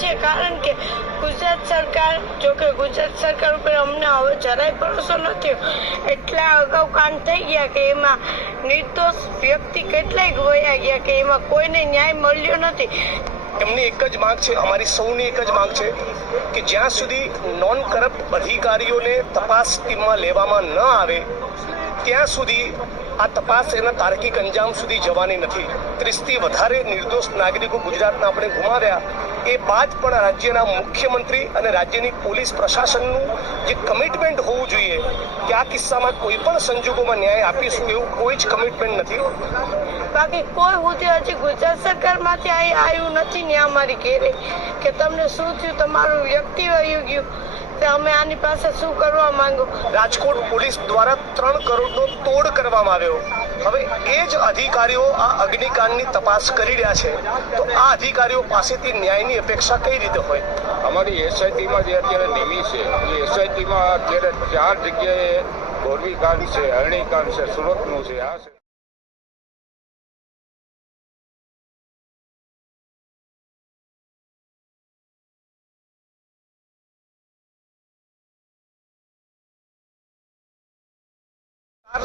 છે કારણ કે ગુજરાત સરકાર, જો કે ગુજરાત સરકાર ઉપર અમને હવે જરાય ભરોસો નથી. એટલા અગાઉ કાંડ થઈ ગયા કે એમાં નિર્દોષ વ્યક્તિ કેટલાય વયા ગયા કે એમાં કોઈને ન્યાય મળ્યો નથી. એમની એક જ માંગ છે, અમારી સૌની એક જ માંગ છે કે જ્યાં સુધી નોન કરપ્ટ અધિકારીઓને તપાસ ટીમમાં લેવામાં ન આવે ત્યાં સુધી આ તપાસ એના તાર્કિક અંજામ સુધી જવાની નથી. ત્રીસથી વધારે નિર્દોષ નાગરિકો ગુજરાતના આપણે ગુમાવ્યા. એ બાદ પણ રાજ્યના મુખ્યમંત્રી અને રાજ્યની પોલીસ પ્રશાસનનું જે કમિટમેન્ટ હોવું જોઈએ, કે આ કિસ્સામાં કોઈ પણ સંજોગોમાં ન્યાય આપીશું એવું કોઈ જ કમિટમેન્ટ નથી. બાકી કોઈ હુદે હજી ગુજરાત સરકારમાંથી આવ્યું નથી ને અમારી ઘેરે, કે તમને શું થયું, તમારું વ્યક્તિ વયું ગયું. તો અમે આની પાસે શું કરવા માંગો? રાજકોટ પોલીસ દ્વારા ત્રણ કરોડનો તોડ કરવામાં આવ્યો. હવે એ જ અધિકારીઓ આ અગ્નિકાંડની તપાસ કરી રહ્યા છે. તો આ અધિકારીઓ પાસેથી ન્યાયની અપેક્ષા કઈ રીતે હોય? અમારી એસઆઈટીમાં જે અત્યારે નિમી છે એ એસઆઈટીમાં અત્યારે ચાર જગ્યાએ ગોરવી કાંડ છે હરણીકાંડ છે સુરતનું છે આ છે.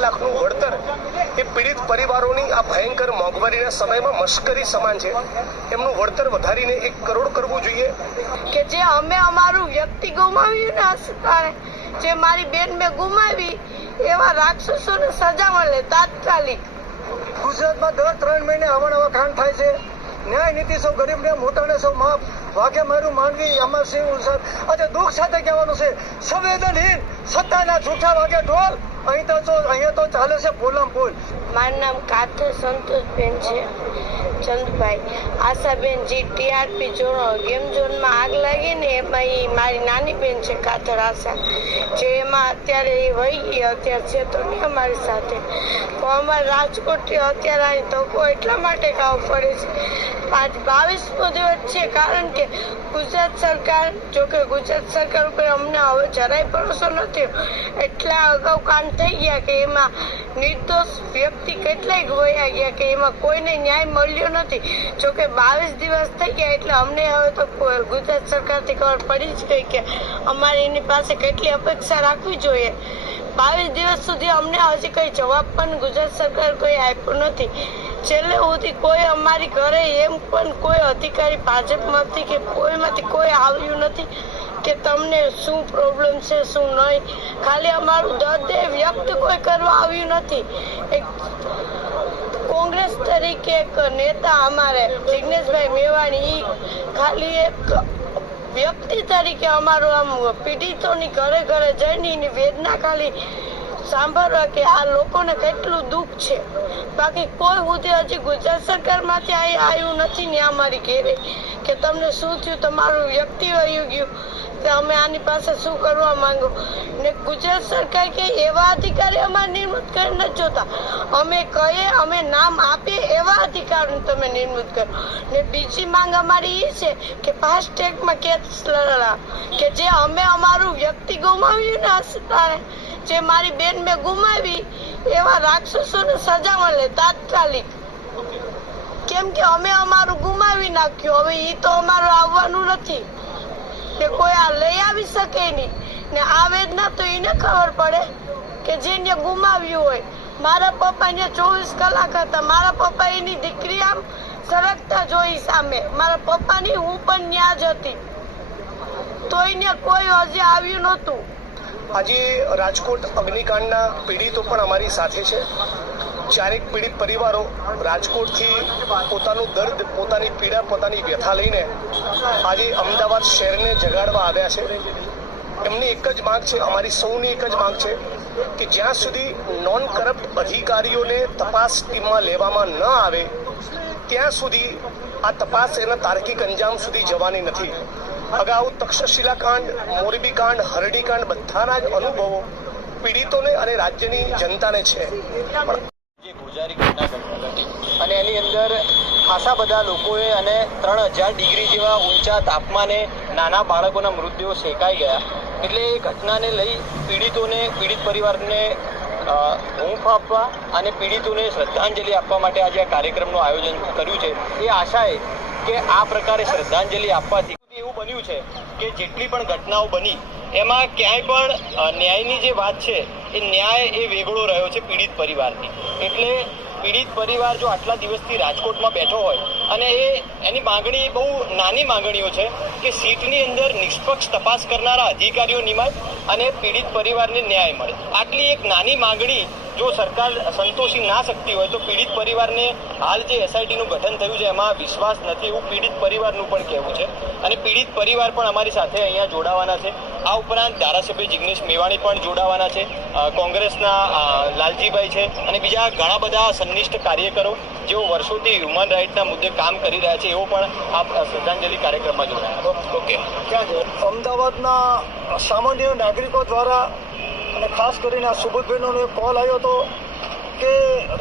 લાખનું વળતર એ પીડિત પરિવારોની આ ભયંકર મોંઘવારીના સમયમાં મશ્કરી સમાન છે. એમનું વળતર વધારીને એક કરોડ કરવું જોઈએ. કે જે અમે અમારું વ્યક્તિ ગુમાવ્યું ના હસતાને જે મારી બેન મેં ગુમાવી એવા રાક્ષસોને સજા મળે તાત્કાલિક. ગુજરાતમાં દર ત્રણ મહિને આવા નવા કાંડ થાય છે. ન્યાય નીતિ સૌ ગરીબને મોટાને સૌ માફ. વાઘે મારું માનવી અમરસિંહ ઉલસાદ આજે દુઃખ સાથે કહેવાનું છે, સંવેદનહીન સત્તાના જૂઠા વાગે ઢોલ. અહીં તો અહીંયા તો ચાલે છે ભૂલમ ભૂલ મારું નામ કાથર સંતોષબેન છે. ચંદભાઈ. આશાબેન, જી, ટીઆરપી ઝોન, ગેમ ઝોનમાં આગ લાગી ને એમાં એ મારી નાની બેન છે, કાતર આશા. જે એમાં અત્યારે એ વહી અત્યારે છે તો નહીં અમારી સાથે. તો અમારે રાજકોટથી અત્યારે આની તકો એટલા માટે ખાવો પડે છે. પાંચ બાવીસમો દિવસ છે, કારણ કે ગુજરાત સરકાર, જોકે ગુજરાત સરકાર ઉપર અમને હવે જરાય ભરોસો નથી. એટલા અગાઉ કાંડ થઈ ગયા કે એમાં નિર્દોષ વ્યક્તિ કેટલાય વયા ગયા કે એમાં કોઈને ન્યાય મળ્યો નથી. જો કે બાવીસ દિવસ થઈ ગયા એટલે અમને હવે તો ગુજરાત સરકારથી ખબર પડી જ ગઈ કે અમારે એની પાસે કેટલી અપેક્ષા રાખવી જોઈએ. બાવીસ દિવસ સુધી અમને હજી કઈ જવાબ પણ ગુજરાત સરકાર કોઈ આપ્યો નથી. છેલ્લે સુધી કોઈ અમારી ઘરે એમ પણ કોઈ અધિકારી ભાજપમાંથી કે કોઈમાંથી કોઈ આવ્યું નથી કે તમને શું પ્રોબ્લેમ છે, શું નહીં. ખાલી અમારું દર્દ એ વ્યક્ત કોઈ કરવા આવ્યું નથી. એક કોંગ્રેસ તરીકે એક નેતા અમારે જિગ્નેશભાઈ મેવાણી ખાલી એક વ્યક્તિ તરીકે અમારું આમ પીડિતોની ઘરે ઘરે જઈને એની વેદના ખાલી સાંભળવા કે આ લોકોને કેટલું દુઃખ છે. બાકી કોઈ હુદે હજી ગુજરાત સરકારમાંથી આવ્યું નથી ને અમારી ઘેરે. કે તમને શું થયું? તમારું વ્યક્તિ વયું ગયું. અમે આની પાસે શું કરવા માંગો? ને ગુજરાત સરકાર કે એવા અધિકારી અમારે નિર્મિત કરી નથી જોતા. અમે કહીએ, અમે નામ આપીએ એવા અધિકારીને તમે નિર્મિત કરો. ને બીજી માંગ અમારી એ છે કે ફાસ્ટ ટ્રેકમાં કેસ લડા કે જે અમે અમારું વ્યક્તિ ગુમાવ્યું ને હસતાને જે મારી બેન મેં ગુમાવી, એવા રાક્ષસોને સજા મળે તાત્કાલિક. કેમ કે અમે અમારું ગુમાવી નાખ્યું. હવે એ તો અમારું આવવાનું નથી. કે કોઈ આ આવી શકે નહીં. ને આ વેદના તો એને ખબર પડે કે જેને ગુમાવ્યું હોય. મારા પપ્પા ને ચોવીસ કલાક હતા. મારા પપ્પા એની દીકરી આમ સરકતા જોઈ સામે. મારા પપ્પાની હું પણ ન્યા જ હતી. તો એને કોઈ હજી આવ્યું નહોતું. આજે રાજકોટ અગ્નિકાંડના પીડિતો પણ અમારી સાથે છે. ચારેક પીડિત પરિવારો રાજકોટથી પોતાનું દર્દ, પોતાની પીડા, પોતાની વ્યથા લઈને આજે અમદાવાદ શહેરને જગાડવા આવ્યા છે. એમની એક જ માંગ છે, અમારી સૌની એક જ માંગ છે કે જ્યાં સુધી નોન કરપ્ટ અધિકારીઓને તપાસ ટીમમાં લેવામાં ન આવે, ત્યાં સુધી આ તપાસ એના તાર્કિક અંજામ સુધી જવાની નથી. અગાઉ તક્ષશિલા કાંડ, મોરબી કાંડ, હરડી કાંડ, બધાના જ અનુભવો પીડિતોને અને રાજ્યની જનતાને છે પણ જે ગોજારી ઘટના ઘટી અને એની અંદર ખાસા બધા લોકોએ અને ત્રણ હજાર ડિગ્રી જેવા ઊંચા તાપમાને નાના બાળકોના મૃતદેહો શેકાઈ ગયા. એટલે એ ઘટનાને લઈ પીડિતોને, પીડિત પરિવારને હૂંફ આપવા અને પીડિતોને શ્રદ્ધાંજલિ આપવા માટે આજે આ કાર્યક્રમનું આયોજન કર્યું છે. એ આશાએ કે આ પ્રકારે શ્રદ્ધાંજલિ આપવાથી એવું બન્યું છે કે જેટલી પણ ઘટનાઓ બની, એમાં ક્યાંય પણ ન્યાયની જે વાત છે, એ ન્યાય એ વેગળો રહ્યો છે પીડિત પરિવારથી. એટલે પીડિત પરિવાર જો આટલા દિવસથી રાજકોટમાં બેઠો હોય, અને એ એની માંગણી બહુ નાની માંગણીઓ છે કે સીટની અંદર નિષ્પક્ષ તપાસ કરનારા અધિકારીઓ નિમાય અને પીડિત પરિવારને ન્યાય મળે. આટલી એક નાની માંગણી જો સરકાર સંતોષી ના શકતી હોય, તો પીડિત પરિવારને હાલ જે એસઆઈટીનું ગઠન થયું છે, એમાં વિશ્વાસ નથી એવું પીડિત પરિવારનું પણ કહેવું છે. અને પીડિત પરિવાર પણ અમારી સાથે અહીંયા જોડાવાના છે. આ ઉપરાંત ધારાસભ્ય જિગ્નેશ મેવાણી પણ જોડાવાના છે. કોંગ્રેસના લાલજીભાઈ છે અને બીજા ઘણા બધા સંનિષ્ઠ કાર્યકરો જેઓ વર્ષોથી હ્યુમન રાઇટના મુદ્દે કામ કરી રહ્યા છે એવો પણ આ શ્રદ્ધાંજલિ કાર્યક્રમમાં જોડાયા. ઓકે. અમદાવાદના સામાન્ય નાગરિકો દ્વારા અને ખાસ કરીને આ સુબોધભાઈનો કોલ આવ્યો હતો કે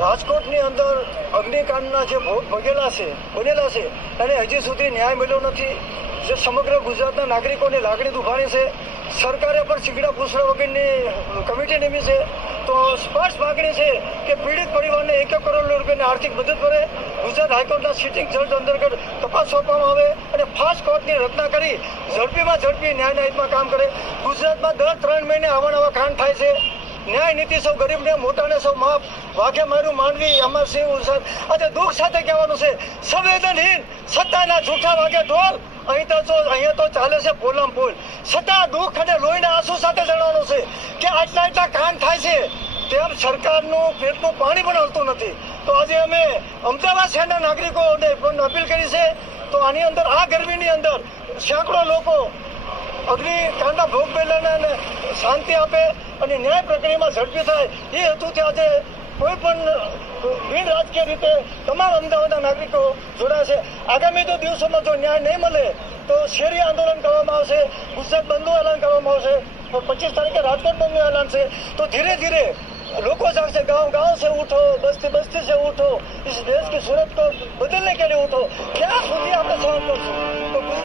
રાજકોટની અંદર અગ્નિકાંડના જે ભોગ ભગેલા છે, બનેલા છે, એને હજી સુધી ન્યાય મળ્યો નથી. જે સમગ્ર ગુજરાતના નાગરિકોની લાગણી દુભાણી છે. સરકારે પણ સીગડા પૂછડા વગરની કમિટી નીમી છે. તો સ્પષ્ટ માગણી છે કે પીડિત પરિવારને એક કરોડ રૂપિયાની આર્થિક મદદ કરે. ગુજરાત હાઈકોર્ટના સિટિંગ જજ અંતર્ગત તપાસ સોંપવામાં આવે અને ફાસ્ટ કોર્ટની રચના કરી ઝડપીમાં ઝડપી ન્યાયના હિતમાં કામ કરે. ગુજરાતમાં દર ત્રણ મહિને આવા નવા કાંડ થાય છે. ન્યાય નીતિ સૌ ગરીબને મોટાને સૌ માફ. વાઘે મારું માનવી અમરસિંહ ઉલસાદ આજે દુઃખ સાથે કહેવાનું છે. સંવેદનહીન, સત્તાના જૂઠા વાગે ઢોલ. અહીં તો અહીંયા તો ચાલે છે પોલમ પોલ છતાં દુઃખ અને લોહીના આંસુ સાથે જણાવવાનું છે કે આટલા આટલા કાન થાય છે, તેમ સરકારનું પેટનું પાણી પણ હલતું નથી. તો આજે અમે અમદાવાદ શહેરના નાગરિકોને પણ અપીલ કરી છે, તો આની અંદર, આ ગરમીની અંદર સેંકડો લોકો અગ્નિકાંડના ભોગ પહેલાને શાંતિ આપે અને ન્યાય પ્રક્રિયામાં ઝડપી થાય, એ હેતુથી આજે કોઈ પણ બિન રાજકીય રીતે તમામ અમદાવાદના નાગરિકો જોડાશે આગામી તો દિવસોમાં જો ન્યાય નહીં મળે તો શેરી આંદોલન કરવામાં આવશે ગુજરાત બંધનું એલાન કરવામાં આવશે પચીસ તારીખે રાજકોટ બંધનું એલાન છે તો ધીરે ધીરે લોકો જાગશે गांव गांव से उठो बस्ती बस्ती से उठो इस देश की सूरत को बदलने के लिए उठो क्या સુધી આપણે સહન કરશું તો